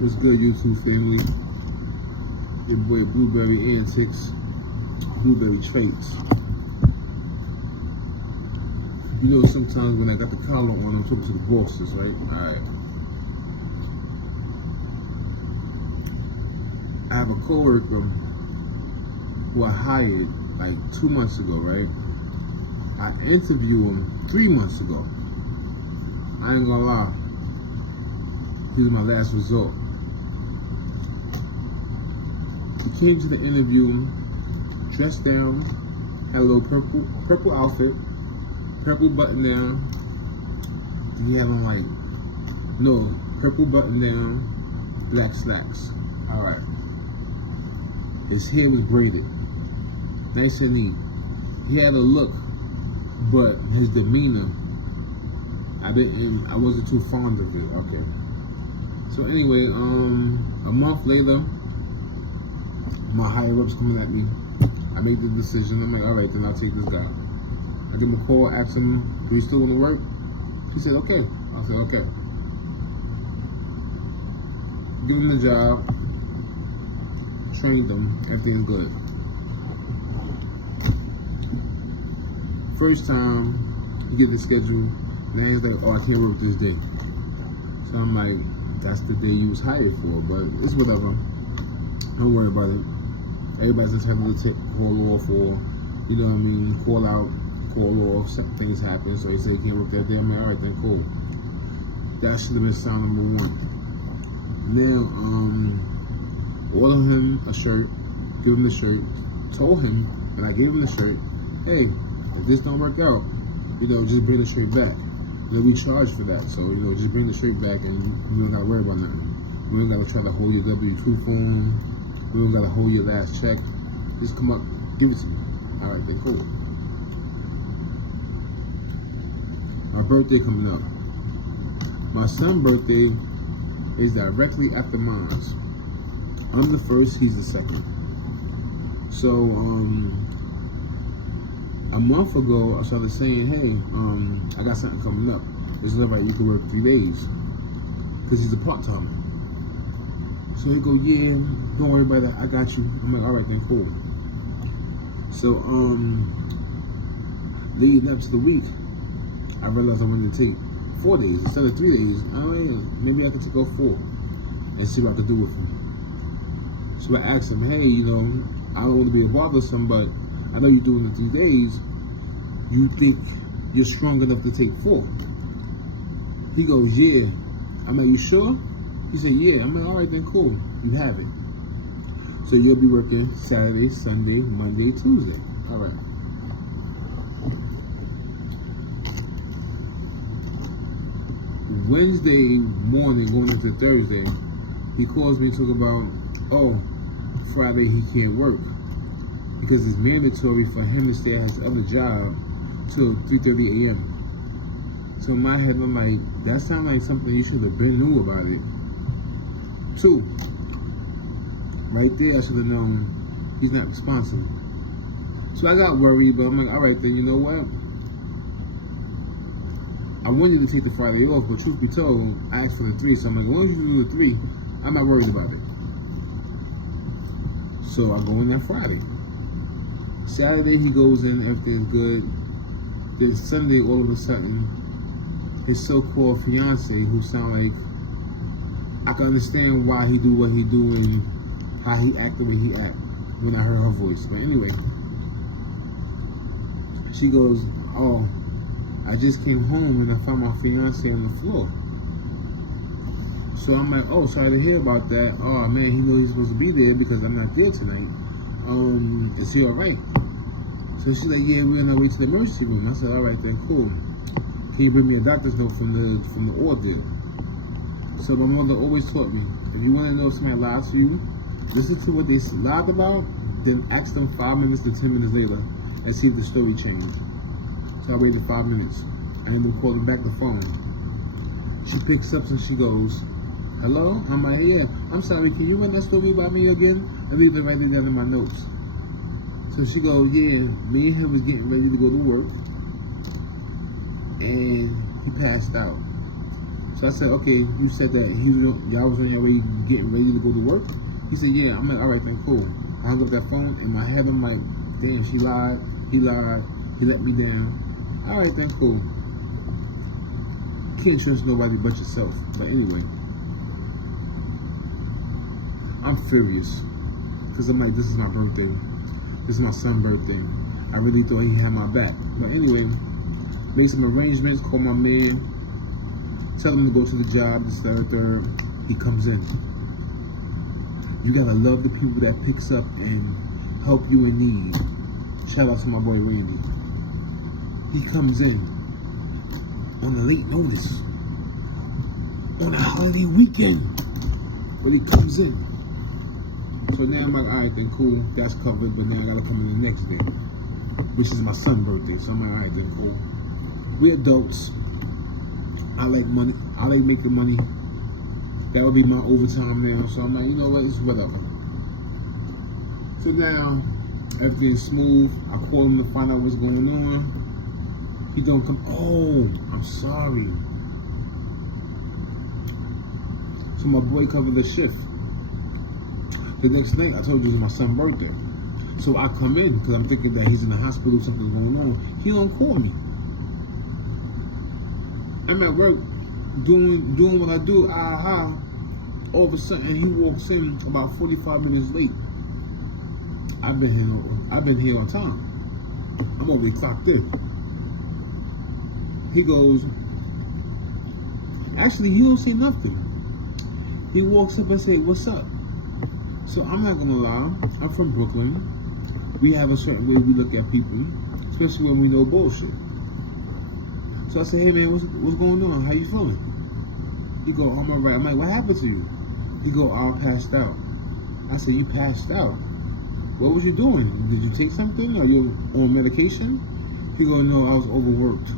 What's good, YouTube family? Your boy Blueberry Antics, Blueberry Traits. You know, sometimes when I got the collar on, I'm talking to the bosses, right? Alright. I have a coworker who I hired like 2 months ago, right? I interviewed him 3 months ago. I ain't gonna lie. He was my last resort. He came to the interview dressed down, had a little purple outfit, purple button down. He had on purple button down, black slacks. Alright. His hair was braided, nice and neat. He had a look, but his demeanor, I wasn't too fond of it. Okay. So anyway, a month later, my higher ups coming at me. I made the decision. I'm like, all right, then I'll take this guy. I give him a call, asked him, "Do you still want to work?" He said, "Okay." I said, "Okay." Give him the job, trained him, everything's good. First time, he get the schedule. Now he's like, "Oh, I can't work this day." So I'm like, "That's the day you was hired for, but it's whatever. Don't worry about it. Everybody's entitled to call off or, you know what I mean, call out, call off. Some things happen, so he said he can't work that day." I'm like, all right, then cool. That should have been sign number one. Now, order him a shirt, give him the shirt, told him, when I gave him the shirt, "Hey, if this don't work out, you know, just bring the shirt back. You know, we charge for that, so, you know, just bring the shirt back and you don't gotta worry about nothing. We don't gotta try to hold your W-2 form. We don't gotta hold your last check. Just come up, give it to me." All right, then cool. My birthday coming up. My son's birthday is directly after mine. I'm the first, he's the second. So, a month ago, I started saying, "Hey, I got something coming up. It's all right, you can work 3 days." Because he's a part-timer. So he goes, "Yeah, don't worry about that, I got you." I'm like, all right, then cool. So, leading up to the week, I realized I wanted to take 4 days instead of 3 days. Maybe I could take off 4 and see what I could do with him. So I asked him, "Hey, you know, I don't want to be a bothersome, but I know you're doing the 3 days. You think you're strong enough to take 4? He goes, "Yeah." I'm like, "You sure?" He said, "Yeah." I'm like, all right, then cool. You have it. So you'll be working Saturday, Sunday, Monday, Tuesday. All right. Wednesday morning, going into Thursday, he calls me talking about, "Oh, Friday he can't work because it's mandatory for him to stay at his other job till 3:30 a.m. So in my head, I'm like, that sounds like something you should have been knew about it. 2, right there, I should have known he's not responsible. So I got worried, but I'm like, all right, then you know what? I wanted to take the Friday off, but truth be told, I asked for the 3, so I'm like, as long as you do the 3, I'm not worried about it. So I go in that Friday. Saturday he goes in, everything's good. Then Sunday, all of a sudden, his so-called fiance, who sound like, I can understand why he do what he do and how he act the way he act when I heard her voice. But anyway, she goes, "Oh, I just came home and I found my fiance on the floor." So I'm like, "Oh, sorry to hear about that. Oh man, he knew he's supposed to be there because I'm not there tonight. Is he all right?" So she's like, "Yeah, we're on our way to the emergency room." I said, "All right then, cool. Can you bring me a doctor's note from the ordeal?" So my mother always taught me, if you want to know if somebody lied to you, listen to what they lied about, then ask them 5 minutes to 10 minutes later and see if the story changed. So I waited 5 minutes. I ended up calling back the phone. She picks up and she goes, "Hello?" I'm like, "Yeah, I'm sorry, can you run that story about me again?" I leave it right there in my notes. So she goes, "Yeah, me and him was getting ready to go to work and he passed out. So I said, okay, you said that y'all was on your way getting ready to go to work? He said, yeah. I'm like, all right, then cool. I hung up that phone. In my head, I'm like, damn, she lied. He lied. He let me down. All right, then cool. Can't trust nobody but yourself. But anyway, I'm furious. Because I'm like, this is my birthday. This is my son's birthday. I really thought he had my back. But anyway, made some arrangements, called my man, tell him to go to the job, this, that, third. He comes in. You gotta love the people that picks up and help you in need. Shout out to my boy Randy. He comes in on a late notice, on a holiday weekend, but he comes in. So now I'm like, all right, then cool, that's covered, but now I gotta come in the next day, which is my son's birthday. So I'm like, all right, then cool. We adults. I like money. I like making money. That would be my overtime now. So I'm like, you know what, it's whatever. So now, everything's smooth. I call him to find out what's going on. He don't come. Oh, I'm sorry. So my boy covered the shift. The next night, I told you it was my son's birthday. So I come in because I'm thinking that he's in the hospital, something's going on. He don't call me. I'm at work doing what I do. All of a sudden, he walks in about 45 minutes late. I've been here on time. I'm already clocked in. He goes, actually, he don't say nothing. He walks up and say, what's up? So I'm not gonna lie, I'm from Brooklyn. We have a certain way we look at people, especially when we know bullshit. So I say, hey man, what's going on? How you feeling? He go, I'm alright. I'm like, what happened to you? He go, I passed out. I said, you passed out? What was you doing? Did you take something? Are you on medication? He go, no, I was overworked.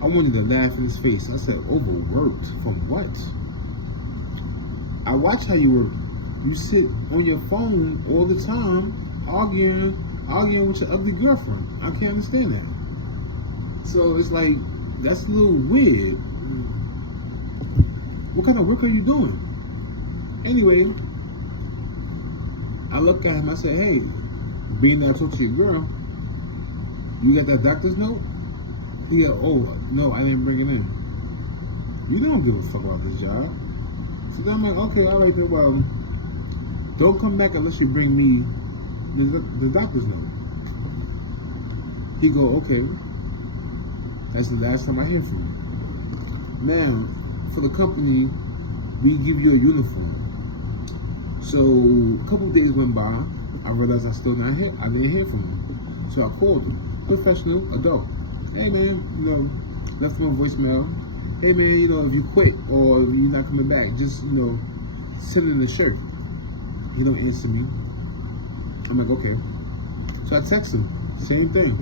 I wanted to laugh in his face. I said, overworked? From what? I watch how you work. You sit on your phone all the time, arguing with your ugly girlfriend. I can't understand that. So it's like, that's a little weird. What kind of work are you doing? Anyway, I look at him, I say, hey, being that I talked to your girl, you got that doctor's note? He said, oh, no, I didn't bring it in. You don't give a fuck about this job. So then I'm like, okay, all right, then, well, don't come back unless you bring me the doctor's note. He go, okay. That's the last time I hear from you. Now, for the company, we give you a uniform. So a couple of days went by. I realized I didn't hear from him. So I called him, professional adult. Hey man, left him a voicemail. Hey man, if you quit or you're not coming back, just send in the shirt. He don't answer me. I'm like, okay. So I text him, same thing.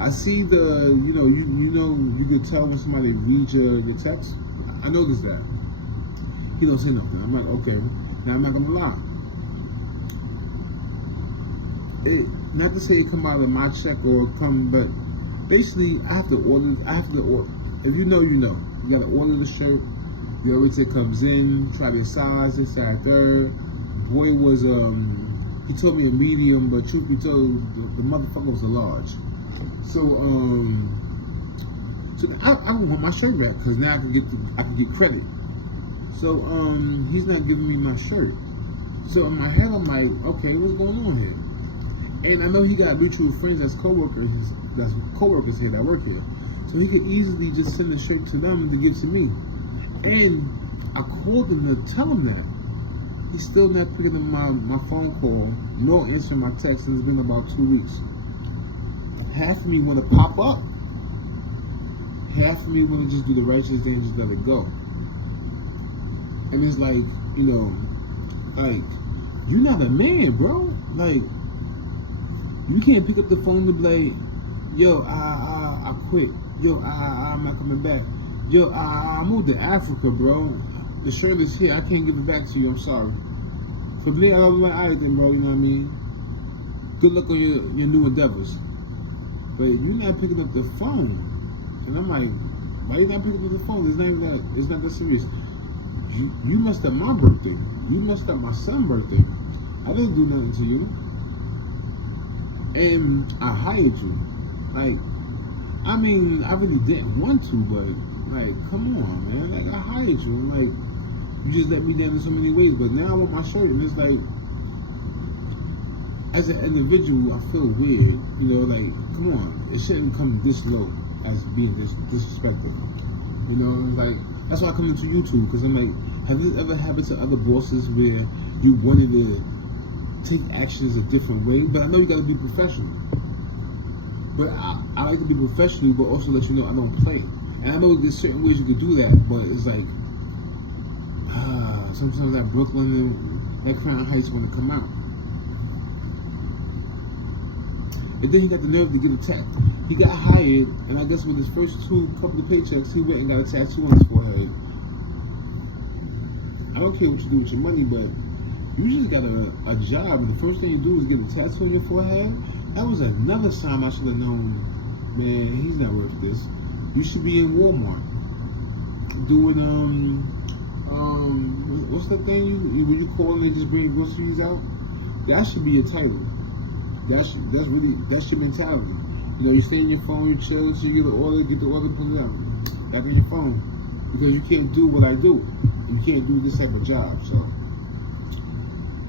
I see the, you could tell when somebody reads your text. I noticed that. He don't say nothing. I'm like, okay. Now I'm not gonna lie. Not to say it come out of my check or come, but basically I have to order. If you know, you know. You gotta order the shirt. You always say it comes in. Try your size. This, that, third. Boy was he told me a medium, but truth be told, the motherfucker was a large. So I want my shirt back because now I can get credit. So he's not giving me my shirt. So in my head I'm like, okay, what's going on here? And I know he got mutual friends that's coworkers here that work here. So he could easily just send the shirt to them to give to me. And I called him to tell him that. He's still not picking up my phone call, nor answering my text. It's been about 2 weeks. Half of me want to pop up. Half of me want to just do the righteous thing and just let it go. And it's like, like, you're not a man, bro. Like, you can't pick up the phone to be like, yo, I quit. Yo, I'm not coming back. Yo, I moved to Africa, bro. The shirt is here. I can't give it back to you. I'm sorry. For me, I don't like anything, bro. You know what I mean? Good luck on your new endeavors. But you're not picking up the phone. And I'm like, Why you not picking up the phone? It's not even that. It's not that serious. You messed up my birthday. You messed up my son's birthday. I didn't do nothing to you, and I hired you. Like, I mean, I really didn't want to, but like, come on, man. Like, I hired you, and like, you just let me down in so many ways. But now I want my shirt, and it's like, as an individual, I feel weird. You know, like, come on, it shouldn't come this low as being disrespectful. You know, like, that's why I come into YouTube, because I'm like, have this ever happened to other bosses where you wanted to take actions a different way? But I know you got to be professional. But I like to be professional, but also let you know I don't play. And I know there's certain ways you could do that, but it's like, sometimes that Brooklyn and that Crown Heights want to come out. And then he got the nerve to get attacked. He got hired, and I guess with his first couple of paychecks, he went and got a tattoo on his forehead. I don't care what you do with your money, but you just got a job, and the first thing you do is get a tattoo on your forehead. That was another sign I should have known, man, he's not worth this. You should be in Walmart doing, what's that thing when you call and they just bring groceries out? That should be your title. That's your mentality. You know, you stay in your phone, you chill, so you get the order, put it out back in your phone, because you can't do what I do. You can't do this type of job. So,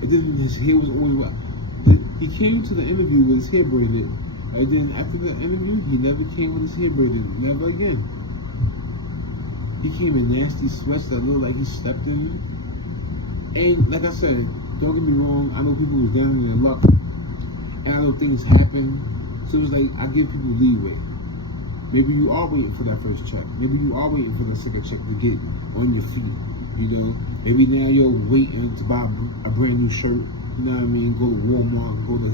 and then his hair was always. He came to the interview with his hair braided, and then after the interview, he never came with his hair braided, never again. He came in nasty sweats that looked like he stepped in. And like I said, don't get me wrong, I know people was down in their luck, and I know things happen. So it's like, I give people leeway. Maybe you are waiting for that first check. Maybe you are waiting for the second check to get on your feet. You know, maybe now you're waiting to buy a brand new shirt. You know what I mean? Go to Walmart, go to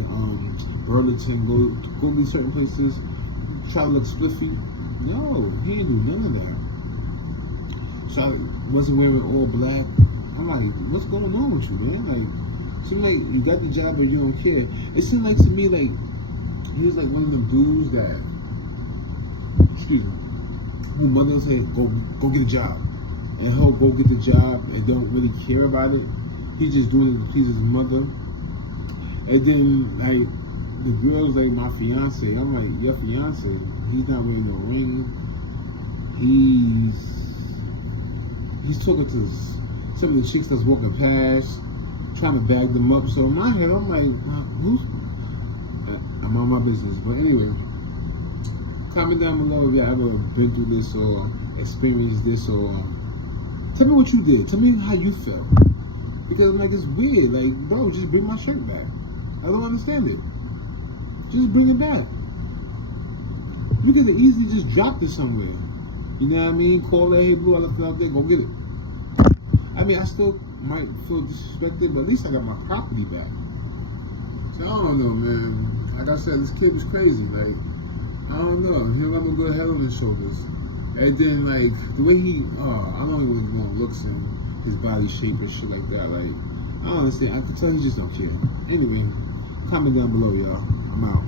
Burlington, go to these certain places, try to look spliffy. No, he ain't do none of that. So I wasn't wearing all black. I'm like, what's going on with you, man? Like, seems like you got the job, but you don't care. It seemed like to me like he was like one of them dudes that, excuse me, who mother say go get a job, and he'll go get the job and don't really care about it. He's just doing it to please his mother. And then, like, the girl's like, my fiance. I'm like, your fiance? He's not wearing no ring. He's talking to some of the chicks that's walking past, trying to bag them up. So in my head, I'm like, I'm on my business. But anyway, comment down below if y'all ever been through this or experienced this, or tell me what you did. Tell me how you felt. Because like, it's weird. Like, bro, just bring my shirt back. I don't understand it. Just bring it back. You could have easily just dropped it somewhere. You know what I mean? Call it, hey Blue, I left it out there, go get it. I mean, I still might feel disrespected, but at least I got my property back. So I don't know, man. Like I said, this kid was crazy. Like, I don't know. He don't got no good head on his shoulders. And then, like, the way I don't know what he want looks and his body shape and shit like that. Like, I don't understand. I can tell he just don't care. Anyway, comment down below, y'all. I'm out.